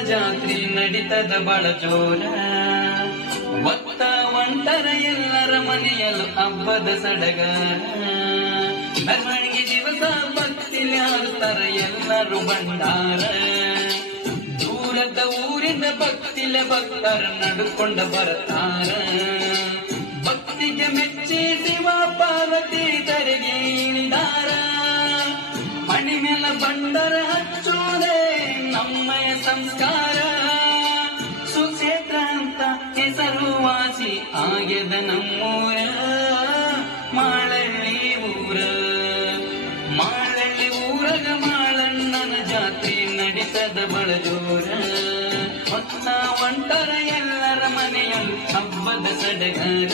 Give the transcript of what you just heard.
ಜಾತ್ರೆ ನಡೀತದ ಬಳ ಜೋರ. ಒತ್ತ ಒಂಟರ ಎಲ್ಲರ ಮನೆಯಲ್ಲೂ ಹಬ್ಬದ ಸಡಗರ. ಮೆರವಣಿಗೆ ದಿವಸ ಭಕ್ತಿಲಿ ಹಾರುತ್ತರ ಎಲ್ಲರೂ ಭಂಡಾರ. ದೂರದ ಊರಿನ ಭಕ್ತಿಲೆ ಭಕ್ತರ ನಡ್ಕೊಂಡ ಬರ್ತಾರ. ಭಕ್ತಿಗೆ ಮೆಚ್ಚಿ ಶಿವ ಪಾರ್ವತಿ ತರೆಗೆ ಇಳಿದಾರ. ಮಣಿ ಮೇಲ ಬಂಡರ ಹಚ್ಚುವುದೇ ನಮ್ಮಯ ಸಂಸ್ಕಾರ. ಸುಕ್ಷೇತ್ರ ಅಂತ ಹೆಸರುವಾಸಿ ಆಗ್ಯದ ನಮ್ಮೂರ ಮಾಳಳ್ಳಿ ಊರ. ಮಾಳಳ್ಳಿ ಊರಗ ಮಾಳಣ್ಣನ ಜಾತ್ರೆ ನಡೀತದ ಬಳ ಜೋರ. ಹೊತ್ತ ಒಂಟರ ಎಲ್ಲರ ಮನೆಯಲ್ಲಿ ಹಬ್ಬದ ಸಡಗರ.